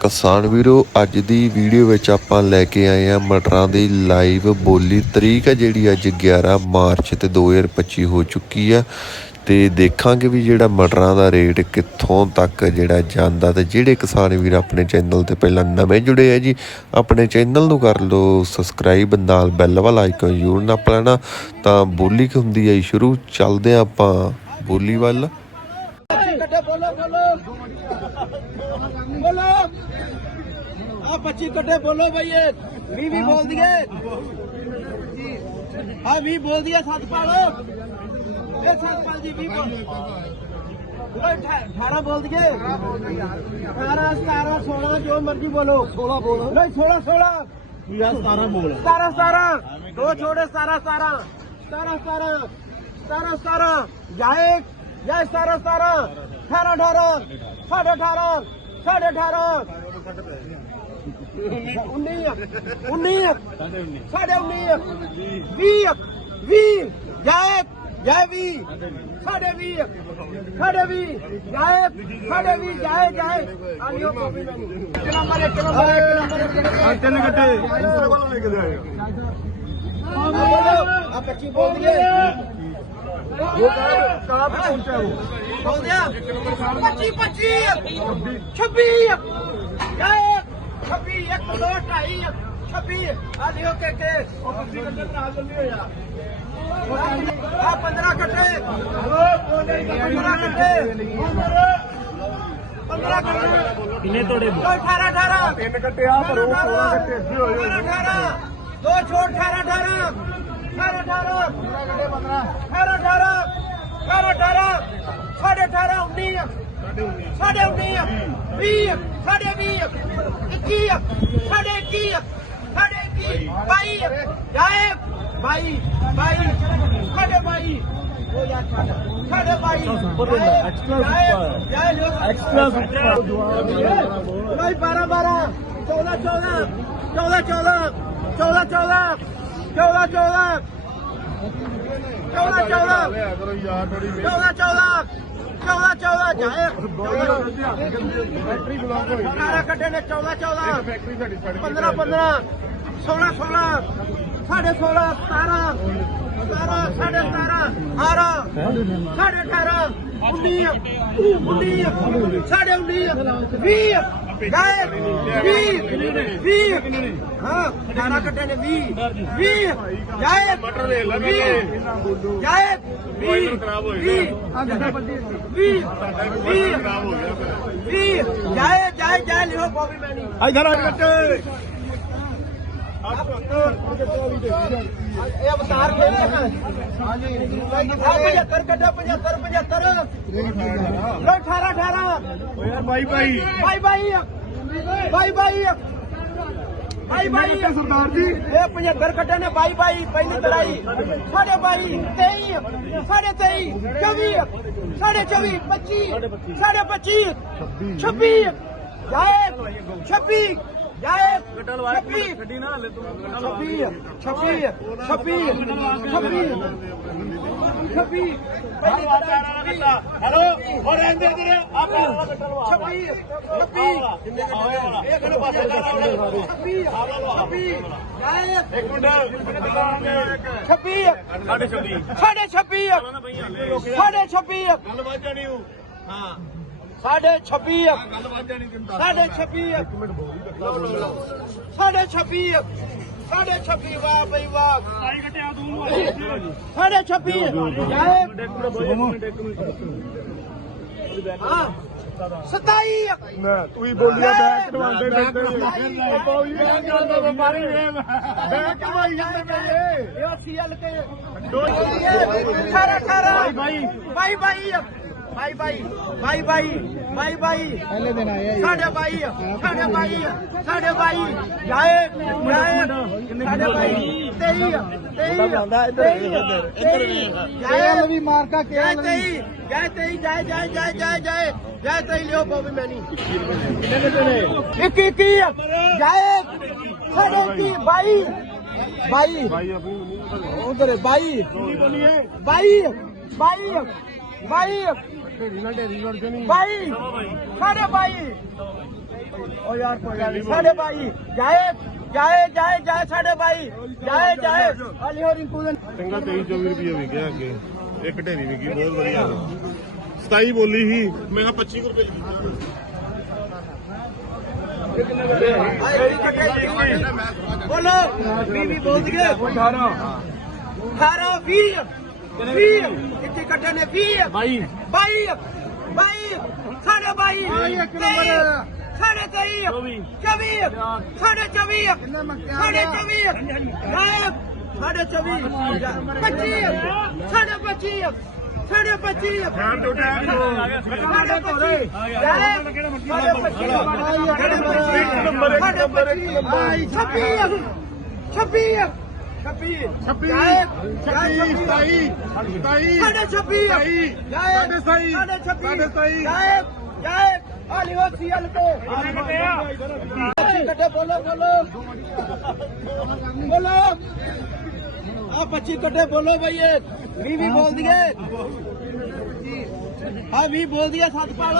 ਕਿਸਾਨ ਵੀਰੋ, ਅੱਜ ਦੀ ਵੀਡੀਓ ਵਿੱਚ ਆਪਾਂ ਲੈ ਕੇ ਆਏ ਆ ਮਟਰਾਂ ਦੀ ਲਾਈਵ ਬੋਲੀ। ਤਰੀਕ ਹੈ ਜਿਹੜੀ ਅੱਜ 11 ਮਾਰਚ ਤੇ 2025 ਹੋ ਚੁੱਕੀ ਆ ਤੇ ਦੇਖਾਂਗੇ ਵੀ ਜਿਹੜਾ ਮਟਰਾਂ ਦਾ ਰੇਟ ਕਿੱਥੋਂ ਤੱਕ ਜਿਹੜਾ ਜਾਂਦਾ ਤੇ ਜਿਹੜੇ ਕਿਸਾਨ ਵੀਰ ਆਪਣੇ ਚੈਨਲ ਤੇ ਪਹਿਲਾਂ ਨਵੇਂ ਜੁੜੇ ਆ ਜੀ, ਆਪਣੇ ਚੈਨਲ ਨੂੰ ਕਰ ਲਓ ਸਬਸਕ੍ਰਾਈਬ, ਨਾਲ ਬੈਲ ਵਾਲਾ ਆਈਕਨ ਜ਼ਰੂਰ ਨਾ ਲੈਣਾ ਤਾਂ ਬੋਲੀ ਕੀ ਹੁੰਦੀ ਹੈ ਸ਼ੁਰੂ, ਚੱਲਦੇ ਆ ਆਪਾਂ ਬੋਲੀ ਵੱਲ ਕੱਟੇ ਬੋਲੋ ਬੋਲੋ ਬੋਲੋ ਆ 25 ਕੱਟੇ ਬੋਲੋ ਭਈ ਇਹ। 20 20 ਬੋਲ ਦਿਏ ਹਾਂ 20 ਬੋਲ ਦਿਆ ਸਤਪਾਲ। ਇਹ ਸਤਪਾਲ ਜੀ 20 ਬੋਲ। 18 ਬੋਲ ਦਿਏ 18 17 16 ਜੋ ਮਰਜ਼ੀ ਬੋਲੋ। 16 ਬੋਲ। ਨਹੀਂ 16 16 ਯਾ 17 ਬੋਲ। 17 17 ਦੋ ਛੋੜੇ 17 17 17 17 17 17 ਜਾਏ ਜਾਏ 17 17 18 18 ਸਾਢੇ 18 ਸਾਢੇ 18 19 ਆ 19 ਆ 19.5 ਆ। 20 ਆ 26 ਜਾਏ 26 ਇੱਕ ਦੋ ਢਾਈ 26 ਆ ਲਿਓ ਕੇ ਕੇ ਉਹ ਤੁਸੀਂ ਕੱਟੇ ਨਾਲ ਜਲਦੀ ਹੋਇਆ ਆ। 15 ਕੱਟੇ। 15 ਕੱਟੇ। 15 ਕੱਟੇ। ਕਿੰਨੇ ਤੁਹਾਡੇ 18 18 ਤਿੰਨ ਘੱਟੇ ਆ ਪਰ ਉਹ 16 ਘੱਟੇ ਅੱਗੇ ਹੋਏ ਹੋਏ। 18 ਦੋ ਛੋੜ 18 18 18 18 18 18 18 ਸਾਢੇ 18 19 ਸਾਡੇ 19 20 ਸਾਡੇ 20 21 ਸਾਡੇ 21 ਸਾਡੇ 21 22 ਜਾਏ। 22 22 ਸਾਡੇ 22 ਹੋ ਜਾ ਸਾਡੇ 22 ਜਾਏ। ਜਾਏ। ਲੋਕ। Extra super. ਭਾਈ 12 12 14 14 14 14 14 14 14 14 ਚੌਲਾ ਚੌਲਾ ਚੌਲਾ ਚੌਲਾ 14 14 14 14 ਜਾਏ ਫੈਕਟਰੀ ਬਲੌਕ ਹੋਈ ਸਾਰਾ ਕੱਢੇ ਨੇ 14 14 ਫੈਕਟਰੀ ਸਾਡੀ ਸੜ 15 15 16 16 ਸਾਢੇ 16 17 17 ਸਾਢੇ 17 18 ਸਾਢੇ 18 19 19 ਸਾਢੇ 19 20 ਗਾਇਬ 20 20 ਹਾਂ 18 ਕੱਟੇ ਨੇ 20 20 ਗਾਇਬ ਮਟਰ ਦੇ ਲੱਗੇ ਗਾਇਬ 20 20 20 20 ਗਾਇਬ ਜਾਇ ਜਾਇ ਲਿਓ ਕਾਪੀ ਮੈਨੀ। ਇਧਰ ਆ ਕੱਟੇ ਇਹ ਅਵਤਾਰ ਕਿਹੜੇ ਹਨ ਹਾਂਜੀ 75 ਕੱਢੋ 75 75 ਲੋ 18 18 ਓ ਯਾਰ ਬਾਈ ਬਾਈ ਬਾਈ ਬਾਈ ਬਾਈ ਬਾਈ ਬਾਈ ਬਾਈ ਸਰਦਾਰ ਜੀ ਇਹ 75 ਕੱਢੇ ਨੇ ਬਾਈ ਬਾਈ ਪਹਿਲੀ ਲੜਾਈ ਸਾਢੇ ਬਾਈ 23 ਸਾਢੇ 23 24 ਸਾਢੇ 24 25 ਸਾਢੇ 25 26 ਜਾਏ 26 ਜਾਏ। ਗੱਡਾ ਲਵਾ ਗੱਡੀ ਨਾ ਹਲੇ ਤੂੰ। ਗੱਡਾ ਲਵਾ 26 26 26 26 ਹੈਲੋ? ਹੋਰ ਰਹਿੰਦੇ ਤੇਰੇ। ਆਪੇ ਵਾਲਾ ਗੱਡਾ ਲਵਾ 26 26 ਕਿੰਨੇ ਗੱਡੇ ਇਹ ਕਿਹੜੇ ਪਾਸੇ ਦਾ ਆਪਣੇ 26 ਆਵਾ ਲਵਾ 26 ਜਾਏ। ਇੱਕ ਮਿੰਟ। 26 ਸਾਡੇ 26 ਸਾਡੇ 26 ਸਾਡੇ 26 ਗੱਲਬਾਤ ਜਾਣੀ ਹਾਂ। ਸਾਡੇ 26 ਸਾਡੇ 26 ਸਾਡੇ 26 ਸਾਡੇ 26 ਵਾਹ ਬਈ ਵਾਹ। ਸਾਡੇ 26 ਤੂੰ ਹੀ। ਬੋਲਿਆ ਬੈਕ ਕਰਵਾਉਂਦੇ ਫਿਰਦੇ ਬੈਕ ਕਰਵਾਈ ਜਾਂਦੇ ਪਏ ਇਹ ਸੀਐਲ ਕੇ 18 18 ਬਾਈ ਬਾਈ। ਬਾਈ ਬਾਈ ਬਾਈ ਬਾਈ ਬਾਈ ਬਾਈ ਬਾਈ ਪਹਿਲੇ ਦਿਨ ਆਏ ਸਾਡੇ ਬਾਈ ਸਾਡੇ ਬਾਈ ਸਾਡੇ ਬਾਈ। ਜਾਏ ਜਾਏ। ਸਾਡੇ ਬਾਈ 23 23 23 ਜਾਏ। ਵੀ ਮਾਰਕਾ ਕੇ 23 ਜਾਏ 23 ਜਾਏ ਜਾਏ ਜਾਏ ਜਾਏ ਜਾਏ। ਜਾਏ 23 ਲਿਓ ਬੋਬੀ ਮੈਨੀ। ਕਿੰਨੇ ਕਿੰਨੇ ਨੇ ਇੱਕ ਇੱਕ ਹੀ ਜਾਏ। ਸਾਡੇ ਕੀ ਬਾਈ? ਬਾਈ। ਉਧਰ ਬਾਈ। ਬਾਈ ਬਾਈ ਬਾਈ। ਢੇਰੀ ਨਾਲ ਢੇਰੀ ਵੜ ਜਣੀ ਬਾਈ ਸਾਡੇ ਬਾਈ। ਓ ਯਾਰ ਕੋਈ ਗੱਲ ਨਹੀਂ ਸਾਡੇ ਭਾਈ ਜਾਏ ਜਾਏ ਜਾਏ ਜਾਏ ਸਾਡੇ ਭਾਈ ਜਾਏ ਜਾਏ। ਅਲੀ ਹੋਰ ਇੰਕੂਜ਼ਨ ਚੰਗਾ 23 24 ਰੁਪਏ ਵਿਕਿਆ ਅੱਗੇ। ਇੱਕ ਢੇਰੀ ਵਿਕੀ ਬਹੁਤ ਵਧੀਆ। 27 ਬੋਲੀ ਸੀ ਮੈਂ ਕਿਹਾ 25 ਰੁਪਏ ਬੋਲੋ। ਬੀਬੀ ਬੋਲ ਦਈਏ 18 18 20 20 ਕਿੱਥੇ ਕੱਟੇ ਨੇ 20 22 22 22 ਸਾਡੇ 22 ਇੱਕ ਨੰਬਰ। ਸਾਡੇ 23 24 ਸਾਡੇ 24 ਸਾਡੇ 24 ਗਾਇਬ ਸਾਡੇ 24 25 ਸਾਡੇ 25 ਸਾਡੇ 25 ਟਾਈਮ ਟੂ ਟਾਈਮ ਸਾਡੇ 25 ਗਾਇਬ ਸਾਡੇ 25 ਸਾਡੇ 25 ਇੱਕ ਨੰਬਰ, ਇੱਕ ਨੰਬਰ, ਇੱਕ ਨੰਬਰ। 26 26 26 26 ਕੱਟੇ ਬੋਲੋ ਬਈਏ ਵੀ ਵੀ ਬੋਲ ਦਈਏ। ਹਾਂ ਵੀ ਬੋਲ ਦਈਏ ਸਤਪਾਲ।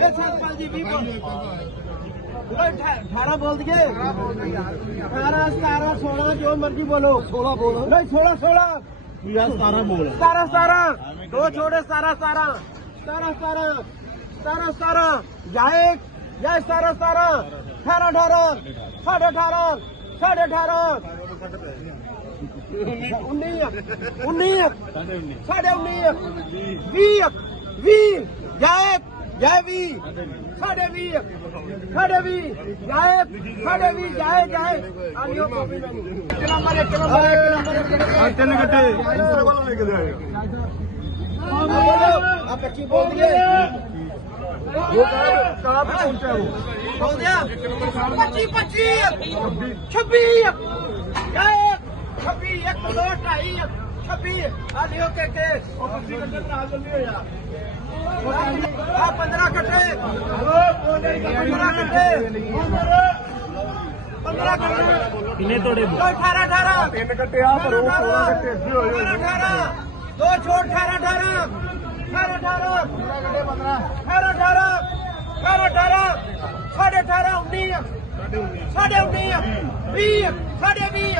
ਇਹ ਸਤਪਾਲ ਜੀ ਵੀ ਬੋਲ। 18 ਬੋਲ ਦਿਏ 18 17 16 ਜੋ ਮਰਜ਼ੀ ਬੋਲੋ। 16 ਬੋਲ। ਨਹੀਂ 16 16 ਯਾਰ 17 ਬੋਲ। 17 17 ਦੋ ਛੋੜੇ 17 17 17 17 17 17 ਜਾਏ ਜਾਏ 17 17 18 18 ਸਾਢੇ 18 ਸਾਢੇ 18 19 19 ਸਾਢੇ 19 20 20 ਜਾਏ ਜਾਏ 20 ਸਾਡੇ ਵੀ ਸਾਡੇ ਵੀ ਗਾਇਬ ਸਾਡੇ ਵੀ ਜਾਏ ਜਾਏ। ਆਲਿਓ ਕਾਪੀ ਮੈਨੂੰ ਕਿਲਾ ਮਾਰੇ ਕਿਲਾ ਮਾਰੇ ਕਿਲਾ ਮਾਰੇ ਤਿੰਨ ਗੱਟੇ। ਦੂਸਰੇ ਕੋਲ ਲੈ ਕੇ ਉਹ ਕਾਲਾ ਵੀ ਪਹੁੰਚਿਆ ਉਹ। ਬੋਲਿਆ 25 25 26 26 ਗਾਇਬ 26 1 2 2 2 26 ਆ ਲਿਓ ਕੇਕੇ। ਉਹ ਕੁਰਸੀ ਕੱਟੇ ਭਰਾ ਜਲਦੀ ਹੋ ਜਾ ਆ 15 ਕੱਟੇ। ਪੰਦਰਾਂ ਕੱਟੇ। 15 ਕੱਟੇ। ਕਿੰਨੇ ਤੋੜੇ 18 18 ਤਿੰਨ ਕੱਟੇ ਆ ਭਰੋ 16 ਕੱਟੇ ਅੱਗੇ ਹੋਏ 18 ਦੋ ਛੋਟ 18 18 18 18 ਕੱਟੇ 15 18 18 18 ਸਾਢੇ 18 19 ਸਾਡੇ 19 20 ਸਾਡੇ 20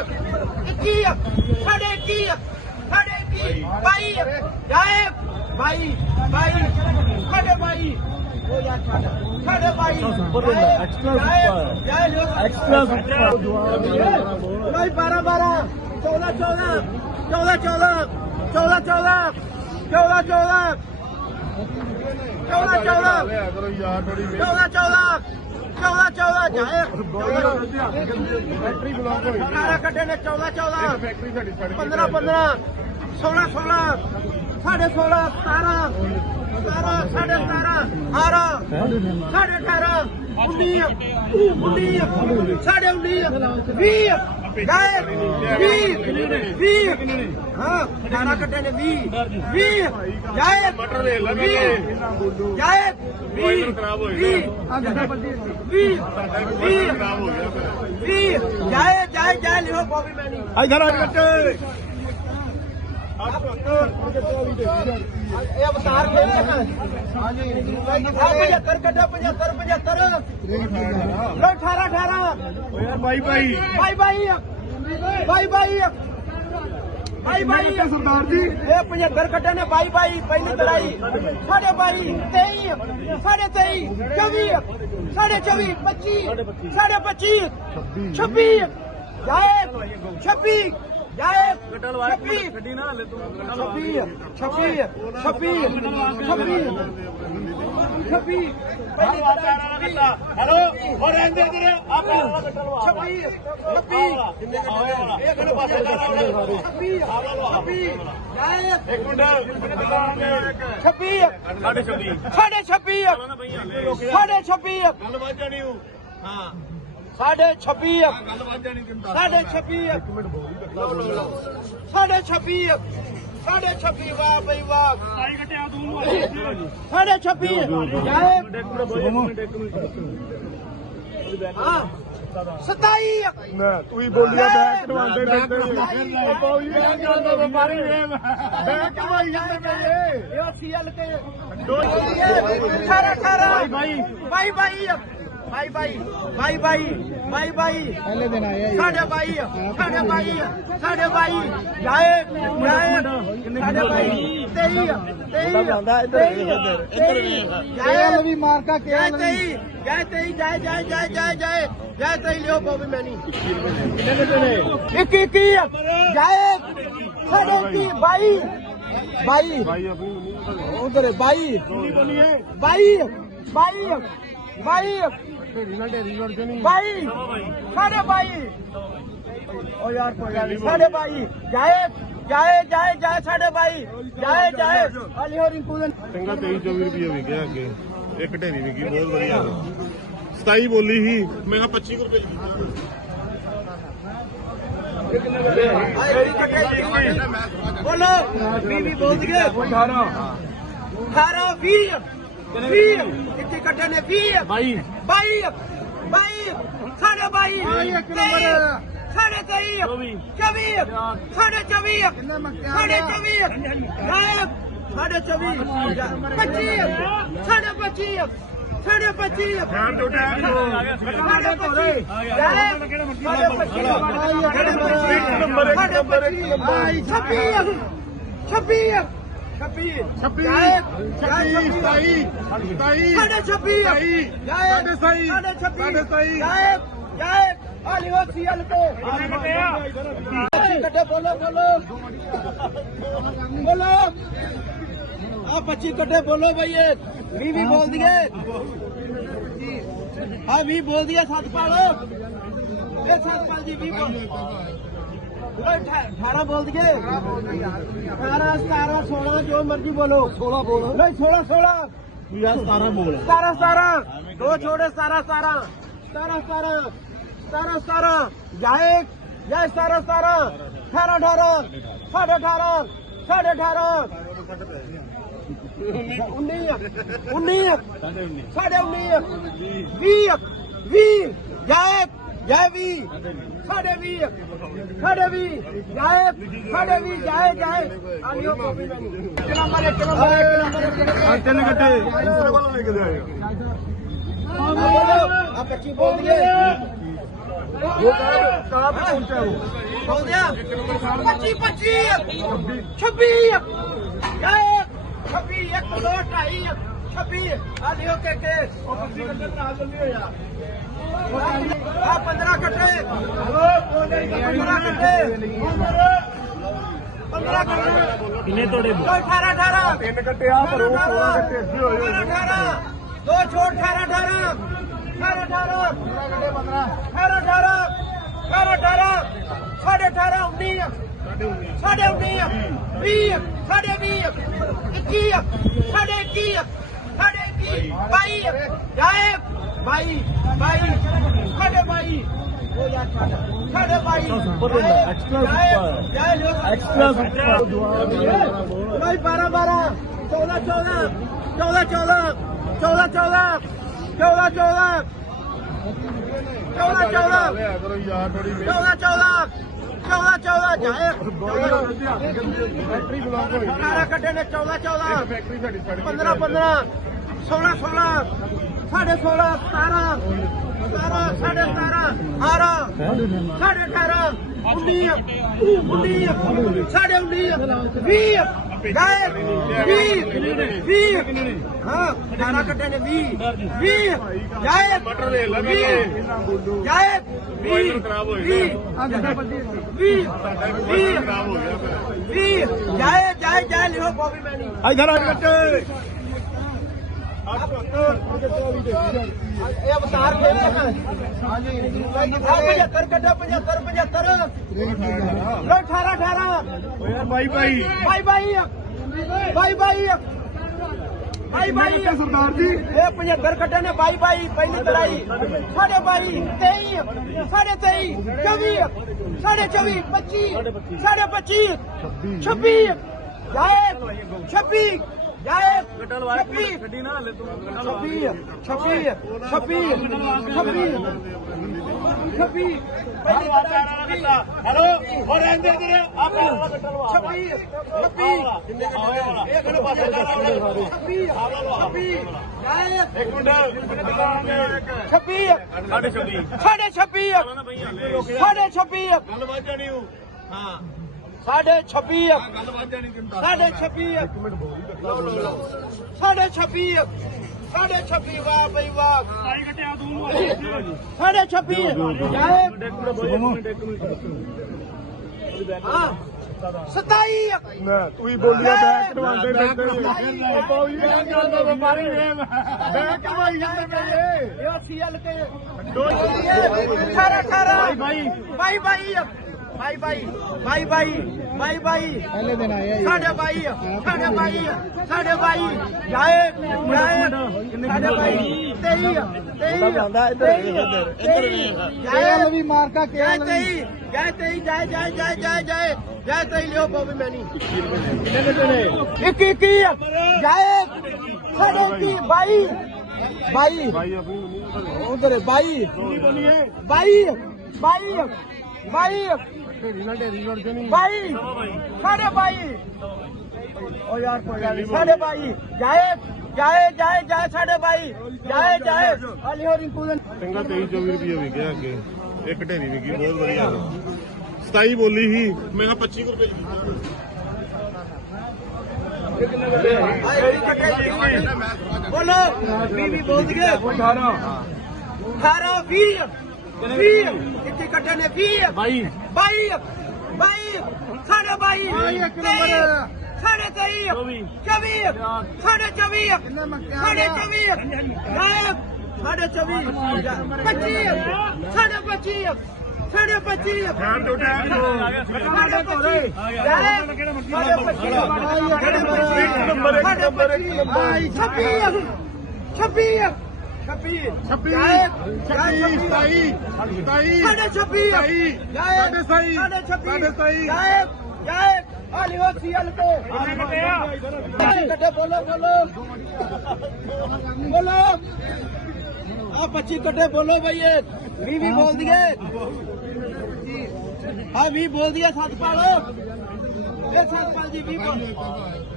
21 ਸਾਡੇ 21 भाई गायब भाई भाई खड़े भाई। भाई। बारह बारह। चौदह चौदह। चौदह चौदह। चौदह चौदह। चौदह चौदह। चौदह चौदह। चौदह चौदह। चौदह चौदह। जाए। फैक्ट्री कटे ने चौदह चौदह। पंद्रह पंद्रह। 16 16 ਸਾਢੇ 16 17 17 ਸਾਢੇ 17 ਆਰਾ ਸਾਢੇ 18 19 19 ਸਾਢੇ 19 20 ਗਏ 20 20 ਹਾਂ 18 ਕੱਟੇ ਨੇ 20 20 ਗਏ 20 20 20 ਖਰਾਬ ਹੋ ਜਾਏ ਜਾਏ ਲਿਓ ਬੋਬੀ ਮੈਨੀ। ਆ ਇਧਰ ਆ ਕੱਟੇ ਇਹ ਅਵਤਾਰ ਖੇਡਦੇ ਹਾਂਜੀ 75 ਕੱਢੋ 75 75 18 18 ਓ ਯਾਰ ਬਾਈ ਬਾਈ ਬਾਈ ਬਾਈ ਬਾਈ ਬਾਈ ਬਾਈ ਬਾਈ ਸਰਦਾਰ ਜੀ ਇਹ 75 ਕੱਢੇ ਨੇ ਬਾਈ ਬਾਈ ਪਹਿਲੀ ਲੜਾਈ ਸਾਡੇ ਬਾਈ 23 ਸਾਡੇ 23 24 ਸਾਡੇ 24 25 ਸਾਡੇ 25 26 ਜਾਏ 26 ਜਾਏ। 26 ਗੱਡੀ ਨਾ ਲੈ ਤੂੰ। 26 26 26 26 26 ਪਹਿਲੀ ਲੜਾਈ ਹੈਲੋ ਹੋ ਰਹਿੰਦੇ ਜਰੇ ਆਪੇ 26 26 ਇਹ ਕਿਹੜੇ ਪਾਸੇ ਜਾ ਰਹਾ 26 26 ਜਾਏ। ਇੱਕ ਮਿੰਟ। 26 ਸਾਡੇ 26 ਸਾਢੇ 26 ਸਾਢੇ 26 ਗੱਲ ਵੱਜ ਜਾਣੀ ਉਹ। ਹਾਂ। ਸਾਡੇ 26 ਸਾਡੇ 26 ਸਾਡੇ 26 ਸਾਡੇ 26 ਵਾਹ ਬਈ ਵਾਹ ਸਾਡੇ 26 ਹਾਂ। 27 ਨਾ ਤੂੰ ਹੀ ਬੋਲਿਆ ਬੈਕ ਟਵਾਂਦੇ ਫਿਰਦੇ ਬੋਲੀ ਗੱਲ ਦਾ ਵਪਾਰੀ ਵੇਮ ਬੈਕ ਟਵਾਈ ਜਾਂਦੇ ਪਏ ਇਹ। ਸੀਐਲ ਤੇ 18 18 ਬਾਈ ਬਾਈ। ਬਾਈ ਬਾਈ ਬਾਈ ਬਾਈ ਬਾਈ ਬਾਈ ਬਾਈ ਪਹਿਲੇ ਦਿਨ ਆਇਆ ਸਾਡੇ ਬਾਈ ਆ, ਸਾਡੇ ਬਾਈ ਆ, ਸਾਡੇ ਬਾਈ। ਜਾਏ ਜਾਏ। ਸਾਡੇ ਬਾਈ ਤੇਈ ਆ, ਤੇਈ। ਆ, ਤੇਈ ਆ, ਤੇਈ ਆ, ਜਾਏ। ਵੀ ਮਾਰਕਾ ਜਾਏ ਤੇਈ ਜਾਏ ਤੇਈ ਜਾਏ ਜਾਏ ਜਾਏ ਜਾਏ ਜਾਏ। ਜਾਏ ਤੇਈ ਲਿਓ ਬੋਬੀ ਮੈਨੀ। ਇੱਕ ਇੱਕ ਹੀ ਆ, ਜਾਏ। ਸਾਡੇ ਕੀ ਬਾਈ। ਬਾਈ। ਭਾਈ ਆਪਣੀ ਉਧਰ ਬਾਈ। ਬਾਈ ਬਾਈ ਬਾਈ। ਢੇਰੀ ਨਾਲ ਢੇਰੀ ਵੜ ਕੇ ਨਹੀਂ? ਬਾਈ ਸਾਡੇ ਬਾਈ। ਓ ਯਾਰ ਕੋਈ ਗੱਲ ਨਹੀਂ ਸਾਡੇ ਬਾਈ। ਜਾਏ ਜਾਏ ਜਾਏ ਜਾਏ ਸਾਡੇ ਬਾਈ। ਜਾਏ ਜਾਏ। ਅਲੀ ਹੋ ਰਿੰਕੂ ਦੇ ਚੰਗਾ 23 24 ਰੁਪਏ ਵਿਕਿਆ ਅੱਗੇ। ਇੱਕ ਢੇਰੀ ਵਿਕੀ ਬਹੁਤ ਵਧੀਆ। 27 ਬੋਲੀ ਸੀ ਮੈਂ ਕਿਹਾ 25 ਰੁਪਏ ਬੋਲੋ। ਬੀਬੀ ਬੋਲ। ਦਈਏ 18 18 20 20 ਇੱਥੇ ਕੱਢੇ ਨੇ 20 22 22 ਸਾਡੇ 22 ਇੱਕ ਨੰਬਰ। ਸਾਡੇ 23 24 ਸਾਡੇ 24 ਸਾਡੇ 24 ਸਾਡੇ 24 25 ਸਾਡੇ 25 ਸਾਡੇ 25 ਸਾਡੇ 25 ਸਾਡੇ 25 ਸਾਡੇ 26 26 26 ਬੋਲੋ ਬੋਲੋ। ਬੋਲੋ। ਆ 25 ਕੱਟੇ ਬੋਲੋ ਭਾਈ ਵੀ ਵੀ ਬੋਲ ਦਈਏ। ਆ ਵੀ ਬੋਲ ਦਈਏ ਸਤਪਾਲ। ਇਹ ਸਤਪਾਲ ਜੀ ਵੀ ਬੋਲ। 18 ਬੋਲ ਦਿਏ 18 17 16 ਜੋ ਮਰਜ਼ੀ ਬੋਲੋ। 16 ਬੋਲੋ। ਨਹੀਂ 16 16 17 ਬੋਲ। 17 17 ਦੋ ਛੋੜੇ 17 17 17 17 17 17 ਜਾਏ ਜਾਏ 17 17 18 18 ਸਾਢੇ 18 ਸਾਢੇ 18 19 19 ਸਾਢੇ 19 20 20 ਜਾਏ ਜਾਏ 20 ਸਾਢੇ 20 ਸਾਢੇ 20 ਜਾਏ ਸਾਢੇ 20 ਜਾਏ ਜਾਏ। ਆਲਿਓ ਕੋਪੀ ਮੈਨੂੰ ਨੰਬਰ ਇੱਕ ਨੰਬਰ ਇੱਕ ਨੰਬਰ ਇੱਕ ਨੰਬਰ ਤਿੰਨ ਘੱਟੇ ਦੂਸਰੇ ਕੋਲੋਂ ਲੈ ਕੇ ਆਏ ਆ 25 ਬੋਲ ਦਿਏ ਉਹ ਕਹਾਂ ਕਹਾਂ ਪਹੁੰਚਿਆ ਉਹ। ਬੋਲ ਦਿਆ 25 25 26 ਜਾਏ। 26 ਇੱਕ ਦੋ ਢਾਈ। 26 ਆ ਲਿਓ ਕੇ ਕੇ। ਉਹ 25 ਕੱਟੇ ਨਾਲ ਜਲਦੀ ਹੋ ਜਾ ਆ 15 ਕੱਟੇ 15 ਕੱਟੇ 15 ਕੱਟੇ ਕਿੰਨੇ ਤੁਹਾਡੇ 18 18 ਤਿੰਨ ਕੱਟੇ ਆ ਪਰ ਉਹ 16 ਕੱਟੇ ਅੱਗੇ ਹੋਏ ਹੋਏ 18 ਦੋ ਛੋਟ 18 18 18 ਕੱਟੇ 15 18 18 18 18 19 ਸਾਡੇ 19 20 ਸਾਡੇ 20 21 ਸਾਡੇ 21 ਸਾਡੇ 21 22 ਜਾਏ। ਭਾਈ ਭਾਈ ਸਾਡੇ ਭਾਈ ਉਹ ਯਾਰ ਸਾਡੇ ਭਾਈ ਐਕਸਟਰਾ ਐਕਸਟਰਾ ਭਾਈ 12 12 14 14 14 14 14 14 14 14 ਚੌਦਾ ਚੌਦਾ। ਚੌਦਾ ਚੌਦਾ। ਚੌਦਾ ਚੌਦਾ। ਜਾਏ ਸਾਰਾ ਕੱਢੇ ਨੇ ਚੌਦਾ ਚੌਦਾ। 15 15 16 16 ਸਾਢੇ 16 17 17 ਸਾਢੇ 17 ਹਾਰਾ ਸਾਢੇ 18 19 ਸਾਢੇ 19 20 ਕੱਟੇ ਨੇ 20 20 ਜਾਏ ਜਾਏ ਜਾਏ ਲਿਓ ਗੋਬੀ ਮੈਨੀ। ਇਹ ਅਵਤਾਰ ਦੇ ਹਾਂਜੀ 75 ਕੱਢਾ 75 75 ਲੋ 18 18 ਓ ਯਾਰ ਬਾਈ ਬਾਈ ਬਾਈ ਬਾਈ ਬਾਈ ਬਾਈ ਬਾਈ ਬਾਈ ਸਰਦਾਰ ਜੀ? ਇਹ 75 ਕੱਢੇ ਨੇ ਬਾਈ ਬਾਈ ਪਹਿਲੀ ਲੜਾਈ ਸਾਡੇ ਬਾਈ 23 ਸਾਡੇ 23 24 ਸਾਡੇ 24 25 ਸਾਡੇ 25 26 ਜਾਏ 26 ਯਾਰ ਗੱਡਾ ਲਵਾ ਗੱਡੀ ਨਾ ਹਲੇ ਤੂੰ ਗੱਡਾ ਲਵਾ 26 26 26 26 ਹੈਲੋ ਹੋ ਰਹਿੰਦੇ ਤੇਰੇ ਆ ਪੈਰ ਵਾਲਾ ਗੱਡਾ ਲਵਾ 26 26 ਇਹ ਕਿਹੜੇ ਪਾਸੇ ਜਾ ਰਿਹਾ 26 26 ਯਾਰ ਇੱਕ ਮਿੰਟ 26 ਸਾਡੇ 26 ਸਾਡੇ 26 ਸਾਡੇ 26 ਗੱਲਬਾਤ ਜਾਣੀ ਹਾਂ ਸਾਡੇ 26 ਸਾਡੇ 26 ਸਾਡੇ 26 ਸਾਡੇ 26 ਵਾਹ ਬਈ ਵਾਹ। ਸਾਈ ਘਟਿਆ ਦੂੰ ਸਾਡੇ 26 ਜਾਏ। ਹਾਂ। 27 ਨਾ ਤੂੰ ਹੀ ਬੋਲਿਆ ਬੈਕ ਕਟਵਾਉਂਦੇ ਰਹਿੰਦੇ ਉਹ ਬੋਲੀ ਜਾਂਦਾ ਵਪਾਰੀ ਨੇ। ਬੈਕ ਕਟਵਾਈ ਜਾਂਦੇ ਮੇਰੇ ਇਹ। ਸੀਐਲ ਕੇ 18 18 ਬਾਈ ਬਾਈ। ਬਾਈ ਬਾਈ ਭਾਈ ਭਾਈ ਭਾਈ ਭਾਈ ਪਹਿਲੇ ਦਿਨ ਆਇਆ ਸਾਡੇ ਭਾਈ ਸਾਡੇ ਭਾਈ ਸਾਡੇ ਭਾਈ ਜਾਏ ਜਾਏ ਸਾਡੇ ਭਾਈ 23 23 ਜਾਂਦਾ ਇੱਧਰ ਇੱਧਰ ਇੱਧਰ ਜਾਏ ਵੀ ਮਾਰਕਾ ਜਾਏ 23 ਜਾਏ ਜਾਏ ਜਾਏ ਜਾਏ ਜਾਏ ਜਾਏ 23 ਲਿਓ ਬੋਬੀ ਮੈਨੀ। ਕਿੰਨੇ ਨੇ ਇੱਕ ਇੱਕ ਜਾਏ। ਸਾਡੇ ਬਾਈ। ਬਾਈ। ਭਾਈ ਉਧਰ। ਭਾਈ ਬਾਈ ਬਾਈ ਬਾਈ। ਬਾਈ ਬਾਈ ਸਾਡੇ ਬਾਈ। ਓ ਯਾਰ ਕੋਈ ਗੱਲ ਨੀ, ਸਾਡੇ ਬਾਈ। ਜਾਏ ਜਾਏ ਜਾਏ ਜਾਏ ਸਾਡੇ ਬਾਈ। ਜਾਏ ਜਾਏ। ਅਲੀ ਹੋ ਰਿੰਕੂ ਦੇ ਚੰਗਾ 23 24 ਰੁਪਏ ਵਿਕਿਆ ਅੱਗੇ। ਇੱਕ ਢੇਰੀ ਵਿਕੀ ਬਹੁਤ ਵਧੀਆ। 27 ਬੋਲੀ ਸੀ। ਮੈਂ ਕਿਹਾ 25 ਰੁਪਏ। ਬੋਲੋ। ਵੀ ਵੀ ਬੋਲ ਦਈਏ। 18 18 20 20 ਇੱਥੇ ਕੱਟੇ ਨੇ 20 22 22 22 ਸਾਡੇ 22 ਸਾਡੇ 23 24 ਸਾਡੇ 24 ਸਾਡੇ 24 ਗਾਇਬ ਸਾਡੇ 24 25 ਸਾਡੇ 25 ਸਾਡੇ 25 ਟਾਈਮ ਤੋਂ ਟਾਈਮ ਤੋਂ ਸਾਡੇ 25 ਗਾਇਬ ਸਾਡੇ 25 ਸਾਡੇ 25 ਨੰਬਰ? ਇੱਕ ਨੰਬਰ ਇੱਕ ਨੰਬਰ 26 26 26 26 27 27 ਸਾਡੇ 26 ਸਾਡੇ ਸਹੀ ਸਾਡੇ 26 ਸਾਡੇ ਸਹੀ ਗਾਇਬ ਗਾਇਬ ਆਲੀ ਹੋ ਸੀਐਲ ਤੇ ਕੱਟੇ ਬੋਲੋ ਬੋਲੋ। ਬੋਲੋ। ਆ 25 ਕੱਟੇ ਬੋਲੋ ਭਈਏ 20 ਵੀ ਬੋਲ ਦਿਏ ਹਾਂ 20 ਬੋਲ ਦਿਆ ਸਤਪਾਲ। ਇਹ ਸਤਪਾਲ ਜੀ 20 ਬੋਲ।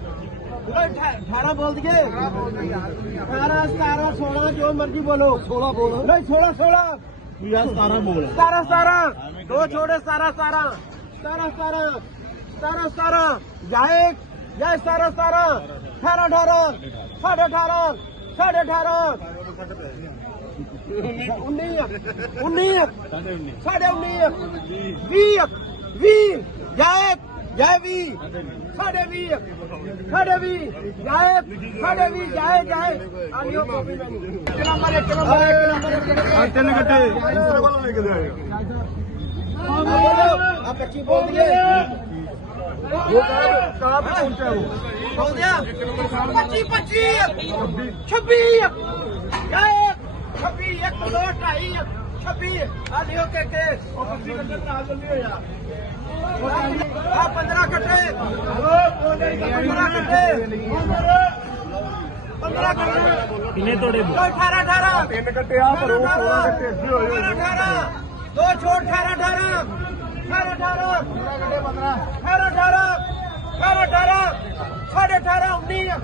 18 ਬੋਲ ਦਿਏ 18 17 16 ਜੋ ਮਰਜ਼ੀ ਬੋਲੋ। 16 ਬੋਲੋ। ਨਹੀਂ 16 16 ਯਾਰ 17 ਬੋਲ 17 17 ਦੋ ਛੋੜੇ 17 17 17 17 17 17 ਜਾਏ ਜਾਏ 17 17 18 18 ਸਾਢੇ 18 ਸਾਢੇ 18 19 19 ਸਾਢੇ 19 20 20 ਜਾਏ ਜਾਏ 20 ਸਾਡੇ ਵੀ ਸਾਡੇ ਵੀ ਜਾਏ ਸਾਡੇ ਵੀ ਜਾਏ ਜਾਏ। ਆਲਿਓ ਕਾਪੀ ਮੈਨੂੰ। ਕਿਲਾ ਮਾਰੇ ਕਿਲਾ ਮਾਰੇ ਕਿਲਾ ਮਾਰੇ ਤਿੰਨ ਗੱਟੇ ਦੂਸਰੇ ਕੋਲੋਂ ਲੈ ਕੇ ਜਾਏਗਾ ਆ ਕੱਚੀ ਬੋਲ ਦੇ ਉਹ ਕਾਲਾ ਵੀ ਪਹੁੰਚਿਆ ਉਹ। ਬੋਲ ਦਿਆ। 25 25 26 ਜਾਏ। 26 1 2 2 26 ਆ ਲਿਓ ਕੇ ਕੇ। ਉਹ ਤੁਸੀਂ ਕੰਨ ਨਾਲ ਜਲਦੀ ਹੋ ਜਾ ਆ 15 ਕੱਟੇ। 15 ਕੱਟੇ। 15 ਕੱਟੇ। ਕਿੰਨੇ ਤੋੜੇ 18 18 ਤਿੰਨ ਘੰਟੇ ਆ ਭਰੋ 16 ਘੰਟੇ ਅੱਗੇ ਹੋਏ 18 ਦੋ ਛੋੜ 18 18 18 18 18 18 18 ਸਾਢੇ 18 19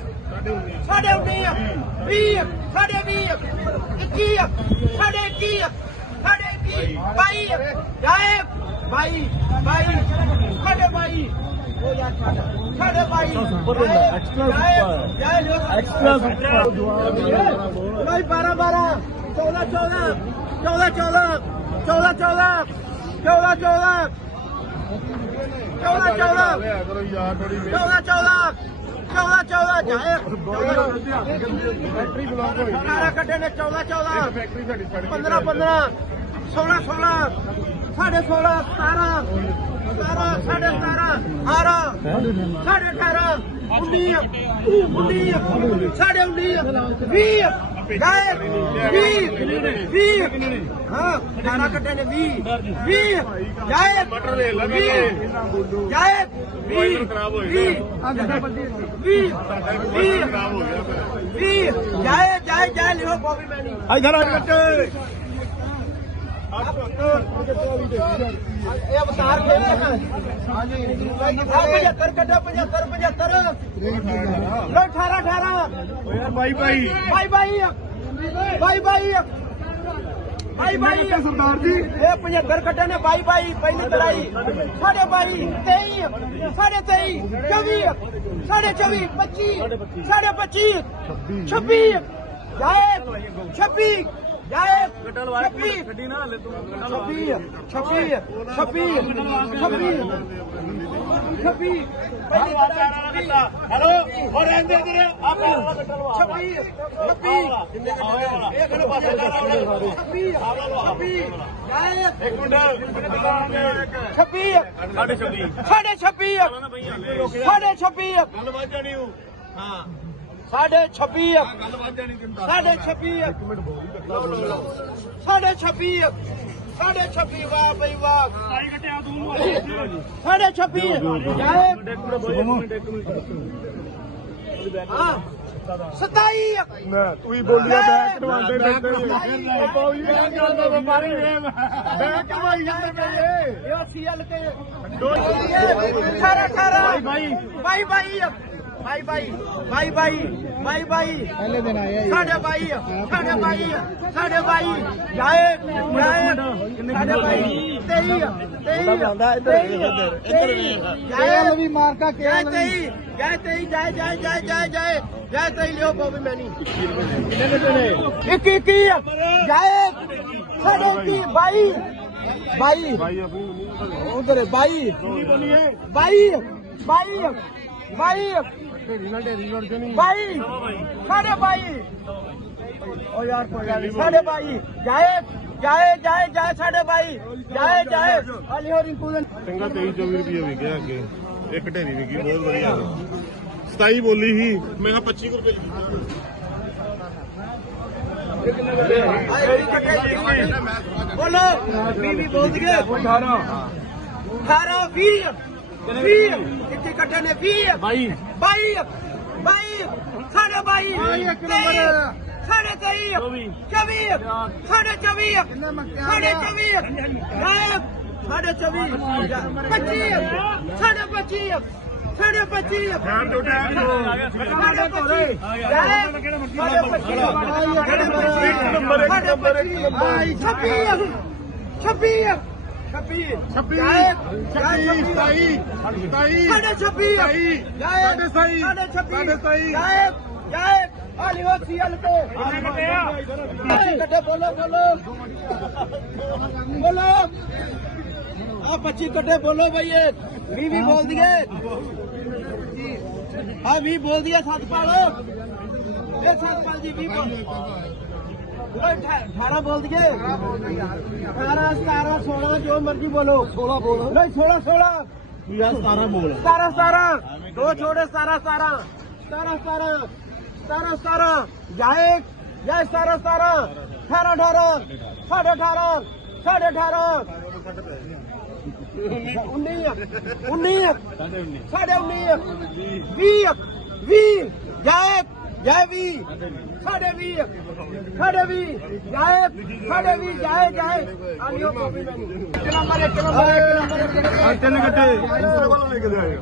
ਸਾਢੇ 19 20 ਸਾਢੇ 20 21 ਸਾਢੇ 21 ਸਾਢੇ 21 22 ਜਾਏ। 22 22 ਸਾਢੇ 22 ਉਹ ਯਾਰ ਸਾਡਾ 22 ਐਕਸਟਰਾ ਜਾਏ ਐਕਸਟਰਾ ਨਹੀਂ 12 12 14 14 14 14 14 14 14 14 14 14 ਕਰੋ ਯਾਰ ਥੋੜੀ 14 14 14 14 ਜਾਏ ਫੈਕਟਰੀ ਬਲੌਕ ਹੋਈ 18 ਕੱਢੇ ਨੇ 14 14 ਫੈਕਟਰੀ ਸਾਡੀ ਸੜ 15 15 16 16 ਸਾਢੇ 16 17 17 ਸਾਢੇ 17 18 ਸਾਢੇ 18 19 19 ਸਾਢੇ 19 20 ਗਾਏ 20 20 ਹਾਂ 18 ਕੱਢੇ ਨੇ 20 20 ਜਾਏ ਮਟਰ ਵੇਖ ਲਾ 20 ਜਾਏ 20 ਖਰਾਬ ਹੋਏ 20 20 20 ਖਰਾਬ ਹੋ ਗਿਆ ਫਿਰ ਵੀਹ ਜਾਏ ਜਾਏ ਜਾਏ ਲਿਓ ਬੋਬੀ ਮੈਨੀ। ਇਧਰ ਆ ਕੱਟੇ ਇਹ ਅਵਤਾਰ ਖੇਡ ਹਾਂਜੀ 75 ਕੱਢੋ 75 75 ਲੋ 18 18 ਓ ਯਾਰ ਬਾਈ ਬਾਈ ਬਾਈ ਬਾਈ ਬਾਈ ਬਾਈ ਬਾਈ ਬਾਈ ਸਰਦਾਰ ਜੀ ਇਹ 75 ਕੱਢੇ ਨੇ ਬਾਈ ਬਾਈ ਪਹਿਲੀ ਲੜਾਈ ਸਾਡੇ ਬਾਈ 23 ਸਾਡੇ 23 24 ਸਾਡੇ 24 25 ਸਾਡੇ 25 26 ਜਾਏ 26 ਜਾਏ। 26 ਗੱਡੀ ਨਾ ਹਲੇ ਤੂੰ 26 26 26 26 26 ਹੈਲੋ ਹੋ ਰਹਿੰਦੇ ਜਿਹੜੇ ਆ ਪੈਰ ਵਾਲਾ ਕੱਟਣ ਵਾ। 26 26 ਇਹ ਕਿਹੜੇ ਪਾਸੇ ਰਹੇ 26 26 ਜਾਏ। ਇੱਕ ਮਿੰਟ। 26 ਸਾਡੇ 26 ਸਾਡੇ 26 ਸਾਡੇ 26 ਗੱਲ ਵੱਜ ਜਾਣੀ ਹਾਂ। ਸਾਡੇ 26 ਗੱਲ ਵੱਜ ਜਾਣੀ ਤੈਨੂੰ ਸਾਡੇ 26 ਸਾਡੇ 26 ਸਾਡੇ 26 ਵਾਹ ਬਈ ਵਾਹ ਸਾਡੇ 26 ਜਾਏ ਹਾਂ। 27 ਮੈਂ ਤੂੰ ਹੀ ਬੋਲਿਆ ਮੈਂ ਕਢਵਾਉਂਦੇ ਫਿਰਦੇ ਉਹ ਬਾਊ ਜੀ ਮੈਂ ਕਰਦਾ ਵਪਾਰੀ ਵੇ ਮੈਂ ਕਢਵਾਈ ਜਾਂਦੇ ਪਏ ਇਹ ਸੀਐਲ ਕੇ 18 18 ਬਾਈ ਬਾਈ ਬਾਈ ਬਾਈ ਭਾਈ ਭਾਈ ਭਾਈ ਭਾਈ ਪਹਿਲੇ ਦਿਨ ਆਇਆ ਸਾਡੇ ਭਾਈ ਸਾਡੇ ਭਾਈ ਸਾਡੇ ਬਾਈ। ਜਾਏ ਜਾਏ। ਸਾਡੇ ਭਾਈ ਤੇਈ ਤੇਈ ਤੇਈ ਤੇਈ। ਜਾਏ ਵੀ ਮਾਰਕਾ ਕਿਹਾ ਤੇਈ ਜਾਏ ਤੇਈ ਜਾਏ ਜਾਏ ਜਾਏ ਜਾਏ ਜਾਏ। ਜਾਏ ਤੇਈ ਲਿਓ ਬਾਬੀ ਮੈਨੀ ਕਿੰਨੇ ਨੇ ਇੱਕ ਇੱਕ ਜਾਏ। ਸਾਡੇ ਕੀ ਭਾਈ ਬਾਈ। ਉਧਰ ਬਾਈ। ਬਾਈ ਬਾਈ ਬਾਈ। ਢੇਰੀ ਨਾਲ ਢੇਰੀ ਜੁੜ ਜਣੀ ਬਾਈ ਸਾਡੇ ਬਾਈ। ਓ ਯਾਰ ਕੋਈ ਗੱਲ ਨਹੀਂ ਸਾਡੇ ਬਾਈ। ਜਾਏ ਜਾਏ ਜਾਏ ਜਾਏ ਸਾਡੇ ਬਾਈ। ਜਾਏ ਜਾਏ। ਅਲੀ ਹੋਰ ਇੰਪੂਜ਼ਨ ਚੰਗਾ 23 24 ਰੁਪਏ ਵਿਕਿਆ ਅੱਗੇ। ਇੱਕ ਢੇਰੀ ਵਿਕੀ ਬਹੁਤ ਵਧੀਆ। 27 ਬੋਲੀ ਸੀ। ਮੈਂ ਕਿਹਾ 25 ਰੁਪਏ ਬੋਲੋ। ਵੀ ਵੀ ਬੋਲ ਦਈਏ। 18 18 20 ਵੀਰ ਇੱਥੇ ਕੱਟੇ ਨੇ ਵੀਰ ਬਾਈ। ਬਾਈ। ਬਾਈ। ਸਾਡੇ ਬਾਈ। ਸਾਡੇ ਤੇਈ। ਚਵੀ। ਸਾਡੇ ਚਵੀ। ਸਾਡੇ ਚਵੀ। ਸਾਡੇ ਚਵੀ। ਪੱਚੀ। ਸਾਡੇ ਪੱਚੀ। ਸਾਡੇ ਪੱਚੀ। ਧਿਆਨ ਦੋ ਟਾਈਮ ਦੋ ਸਾਡੇ ਪੱਚੀ। ਸਾਡੇ ਪੱਚੀ। ਸਾਡੇ ਪੱਚੀ। ਨੰਬਰ। 1 ਨੰਬਰ। 1 ਨੰਬਰ। 26 26 26 ਬੋਲੋ ਬੋਲੋ। ਬੋਲੋ। ਆ ਬੋਲੋ ਭਾਈ ਵੀ ਵੀ ਆ ਸਤਪਾਲ। ਇਹ ਸਤਪਾਲ ਜੀ ਵੀ ਬੋਲ। 18 बोल दिए 18 17 16 जो मर्जी बोलो 16 बोलो नहीं 16 16 यार 17 बोलो 17 17 दो छोड़े 17 17 17 17 17 17 जाए जाए 17 17 अठारह अठारह साढ़े अठारह साढ़े अठारह उन्नी उन्नी साढ़े उन्नी वी वी जाए जाए वी ਸਾਡੇ ਵੀ ਸਾਡੇ ਵੀ ਜਾਏ ਸਾਡੇ ਵੀ ਜਾਏ ਜਾਏ। ਆਲਿਓ ਕੋਪੀ ਮੈਨੂੰ। ਕਿਲਾ ਮਾਰੇ ਕਿਲਾ ਮਾਰੇ ਕਿਲਾ ਮਾਰੇ ਆ ਤਿੰਨ ਗੱਡੇ ਇਸ ਕੋਲੋਂ ਲੈ ਕੇ ਜਾਏ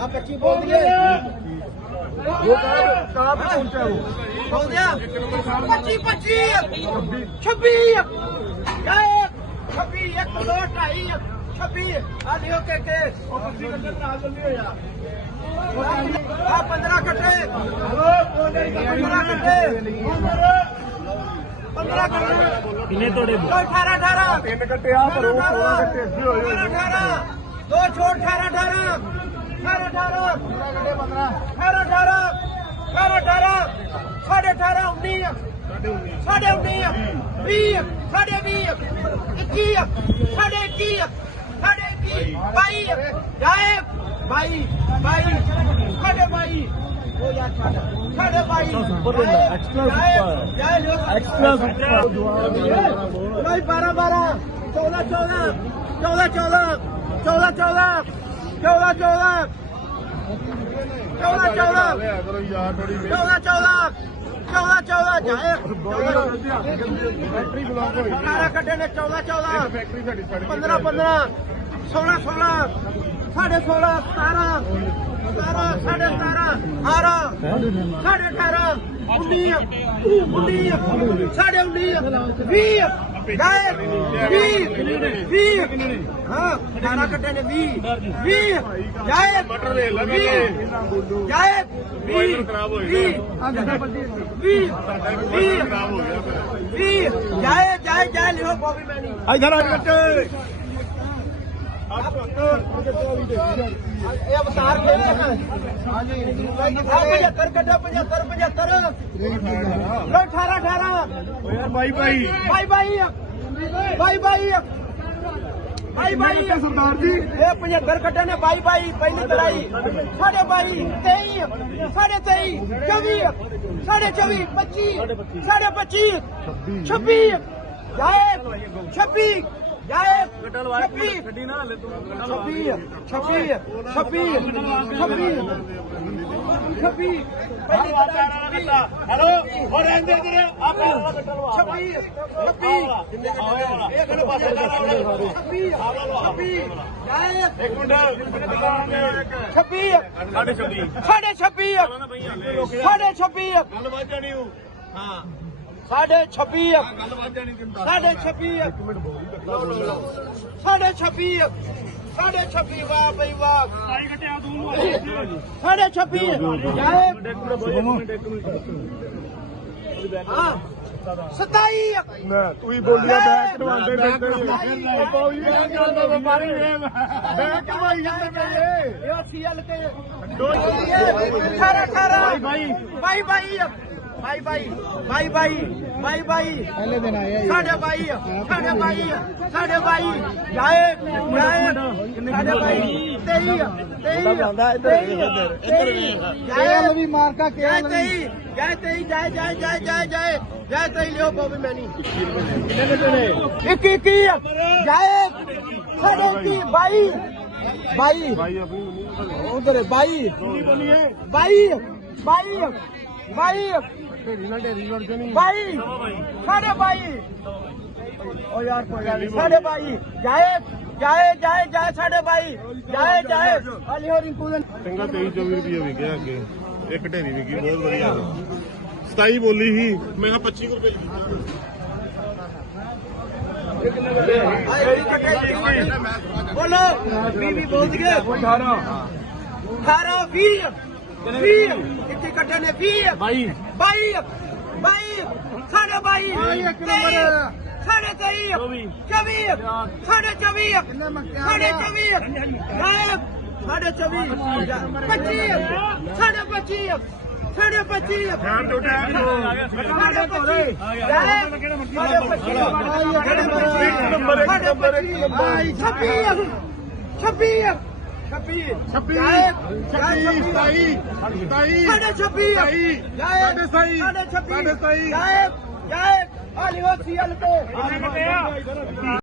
ਆ ਕੱਚੀ ਬੋਲ ਦਈਏ ਉਹ ਕਾਲਾ ਪਹੁੰਚਿਆ ਉਹ ਬੋਲ ਦਿਆ। 25 25 26 26 ਜਾਏ 26 1 2 2 2 26 ਆ ਲਿਓ ਕੇ ਕੇ ਉਹ 25 ਕੱਟੇ ਨਾਲ ਜਲਦੀ ਹੋ ਜਾ ਆ 15 ਕੱਟੇ 15 ਕੱਟੇ 15 ਕੱਟੇ ਕਿੰਨੇ ਤੋੜੇ 18 18 ਤਿੰਨ ਗੱਡੇ ਆ ਪਰ ਉਹ 16 ਗੱਡੇ ਅੱਗੇ ਹੋਏ ਹੋਏ। ਨੇ। 18 ਦੋ ਛੋੜ 18 18 18 18 18 18 18 ਸਾਢੇ 18 19 ਸਾਢੇ 19 20 ਸਾਢੇ 20 21 ਸਾਢੇ 21 ਸਾਢੇ 21 22 ਜਾਏ 22 22 ਸਾਢੇ 22 ਉਹ ਯਾਰ ਛੱਡ ਸਾਢੇ 22 ਜਾਏ ਜਾਏ ਜੋ ਐਕਸਟਰਾ ਨਹੀਂ 12 12 14 14 14 14 14 14 14 14 14 14 ਕਰੋ ਯਾਰ ਥੋੜੀ 14 14 14 14 ਜਾਏ। ਫੈਕਟਰੀ ਬਲੌਕ ਹੋਈ ਸਾਰਾ ਕੱਢੇ ਨੇ 14 14 ਫੈਕਟਰੀ ਸਾਡੀ 15 15 16 16 ਸਾਢੇ 16 17 17 ਸਾਢੇ 17 18 ਸਾਢੇ 18 19 19 ਸਾਢੇ 19 20 ਗਾਏ 20 20 ਹਾਂ 18 ਕੱਟੇ ਨੇ 20 20 ਜਾਏ ਮਟਰ ਵੇਖ ਲੈ 20 ਜਾਏ 20 ਖਰਾਬ ਹੋਈ 20 20 ਖਰਾਬ ਹੋ ਗਿਆ ਫਿਰ 20 ਜਾਏ ਜਾਏ ਜਾਏ ਲਿਓ ਬੋਬੀ ਮੈਨੀ। ਇਧਰ ਆ ਬੱਚੇ। ਇਹ ਅਵਤਾਰ ਕਿਹੜੇ ਹਾਂਜੀ 75 ਕੱਢੋ 75 75 ਲੋ 18 18 ਓ ਯਾਰ ਬਾਈ ਬਾਈ ਬਾਈ ਬਾਈ ਬਾਈ ਬਾਈ ਬਾਈ ਬਾਈ ਸਰਦਾਰ ਜੀ ਇਹ 75 ਕੱਢੇ ਨੇ ਬਾਈ ਬਾਈ ਪਹਿਲੀ ਲੜਾਈ ਸਾਡੇ ਬਾਈ 23 ਸਾਡੇ 23 24 ਸਾਡੇ 24 25 ਸਾਡੇ 25 26 ਜਾਏ 26 ਜਾਏ 26 ਗੱਡੀ ਨਾ ਹਲੇ ਤੂੰ 26 26 26 26 ਹੈਲੋ ਹੋ ਰਹਿੰਦੇ ਜਿਹੜੇ ਆ ਪੈਰ ਦਾ ਕੱਟਣ ਵਾ 26 26 ਇਹ ਕਿਹੜੇ ਪਾਸੇ ਜਾ 26 26 ਜਾਏ ਇੱਕ ਮਿੰਟ 26 ਸਾਡੇ 26 ਸਾਢੇ 26 ਸਾਢੇ 26 ਗੱਲ ਜਾਣੀ ਹੂੰ ਸਾਡੇ 26 ਸਾਡੇ 26 ਸਾਡੇ 26 ਸਾਡੇ 26 ਵਾਹ ਬਈ ਵਾਹ। ਸਾਡੇ 26 ਹਾਂ। 27 ਮੈਂ ਤੂੰ ਹੀ ਬੋਲਿਆ ਮੈਂ ਕਢਵਾਉਂਦੇ ਨੇ ਬੋਲੀ ਗੱਲ ਦਾ ਵਪਾਰੀ ਹੈ ਮੈਂ ਕਢਵਾਈ ਜਾਂਦੇ ਮੇਰੇ ਇਹ ਸੀਐਲ ਤੇ 18 18 ਬਾਈ ਬਾਈ। ਬਾਈ ਬਾਈ ਭਾਈ ਭਾਈ ਭਾਈ ਭਾਈ ਪਹਿਲੇ ਦਿਨ ਆਇਆ ਸਾਡੇ ਭਾਈ ਸਾਡੇ ਭਾਈ ਸਾਡੇ ਭਾਈ। ਜਾਏ ਜਾਏ। ਸਾਡੇ ਭਾਈ। ਤੇਈ ਤੇਈ ਜਾਂਦਾ ਇੱਧਰ ਇੱਧਰ ਇੱਧਰ ਜਾਏ। ਵੀ ਤੇਈ ਜਾਏ ਤੇਈ ਜਾਏ ਜਾਏ ਜਾਏ ਜਾਏ ਜਾਏ। ਜਾਏ ਤੇਈ ਲਿਓ ਬੋਬੀ ਮੈਨੀ। ਕਿੰਨੇ ਕਿੰਨੇ ਇੱਕ ਇੱਕ। ਜਾਏ। ਸਾਡੇ ਕੀ ਬਾਈ। ਭਾਈ ਉਧਰ ਬਾਈ। ਬਾਈ। ਬਾਈ। ਬਾਈ। ਢੇਰੀ ਨਾਲ ਢੇਰੀ ਵੜ ਜਣੀ ਬਾਈ ਸਾਡੇ ਬਾਈ। ਓ ਯਾਰ ਕੋਈ ਗੱਲ ਨਹੀਂ ਸਾਡੇ ਬਾਈ। ਜਾਏ ਜਾਏ ਜਾਏ ਜਾਏ ਸਾਡੇ ਬਾਈ। ਜਾਏ ਜਾਏ। ਹਾਲੀ ਹੋਰ ਇੰਪੂਜ਼ਨ ਚੰਗਾ 23 24 ਰੁਪਏ ਵਿਕਿਆ ਅੱਗੇ। ਇੱਕ ਢੇਰੀ ਵਿਕੀ ਬਹੁਤ ਵਧੀਆ। 27 ਬੋਲੀ ਸੀ। ਮੈਂ ਕਿਹਾ 25 ਰੁਪਏ ਬੋਲੋ। ਵੀ ਵੀ ਬੋਲ ਦਈਏ 18 18 20 ਵੀਰ ਇੱਥੇ ਕੱਢੇ ਨੇ ਵੀਰ ਬਾਈ ਬਾਈ ਬਾਈ ਸਾਡੇ ਬਾਈ ਸਾਡੇ ਤੇਈ ਚਵੀ ਸਾਡੇ ਚਵੀ ਸਾਡੇ ਚਵੀ ਸਾਡੇ ਚਵੀ 25 ਸਾਡੇ 25 ਸਾਡੇ 25 ਧਿਆਨ ਟੁੱਟਾ ਸਾਡੇ 25 ਸਾਡੇ 25 ਨੰਬਰ 1 ਨੰਬਰ 1 ਨੰਬਰ 26 26 ਛੱਬੀ। ਛੱਬੀ। ਛੱਬੀ ਸਤਾਈ ਸਤਾਈ। ਸਾਡੇ ਛੱਬੀ। ਸਾਡੇ ਸਤਾਈ। ਸਾਡੇ ਛੱਬੀ। ਸਾਡੇ ਸਤਾਈ। ਗਾਇਬ ਗਾਇਬ ਹਾਲੀ ਹੋ ਸੀ ਹਲਕੇ